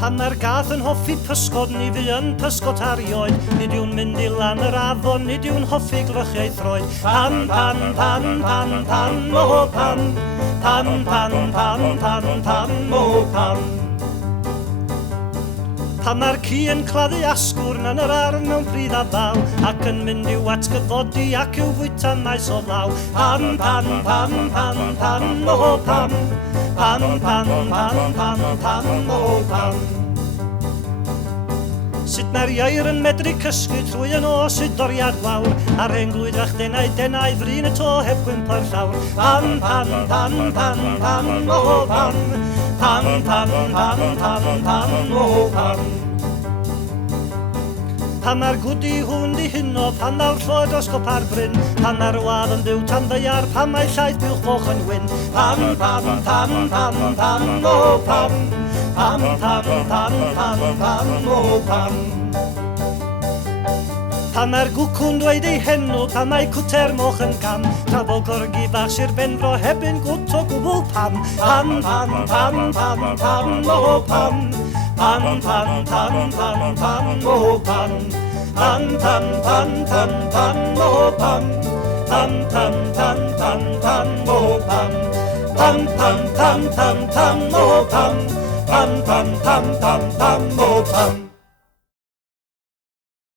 Pan mae'r gath yn hoffi pysgod, ni fi yn pysgod ar i oed. Nid yw'n mynd i lan yr afon, nid yw'n hoffi glychiau throed. Pan, pan, pan, pan, pan, mo pan. Pan, pan, pan, pan, pan, mo pan. Pan mae'r ci yn claddu asgwrn yn yr arn mewn pryd a baw, ac yn mynd i'w atgyfodi ac i'w fwyta maes o law. Pan, pan, pan, pan, pan, mo pan. Pan, pan, pan, pan, pan, mo pan. Sut mae'r ieir yn medru cysgu trwy yn os y doriad wawr, a'r hen glwyd a'ch denau frin y to heb gwympo'r llawr. Pan, pan, pan, pan, pan, mo pan. Pan, pan, pan, pan, pan, mo pan. Pan mae'r gwdi hwn di hynno, pan nawr lloed o sgopa'r bryn, pan mae'r wad yn byw tan ddeiar, pan mae llaeth bylch foch yn wyn. Pan, pan, pan, pan, pan, mo pan. Pan, pan, pan, pan, pan, mo pan. Pan mae'r gwcwn dweud ei henw, pan mae cwter moch yn cam, tra bo gorgi fach Sir Benfro hebyn gwt o gwbl pan. Pan, pan, pan, pan, pan, mo pan. Pan, pan, pan, pan, pan, mo pan. Pan, pan, pan, pan, pan, mo pan. Pan, pan, pan, pan, pan, mo pan. Pan, pan, pan, pan, pan, mo pan. Pan, pan, pan, pan, pan, mo pan.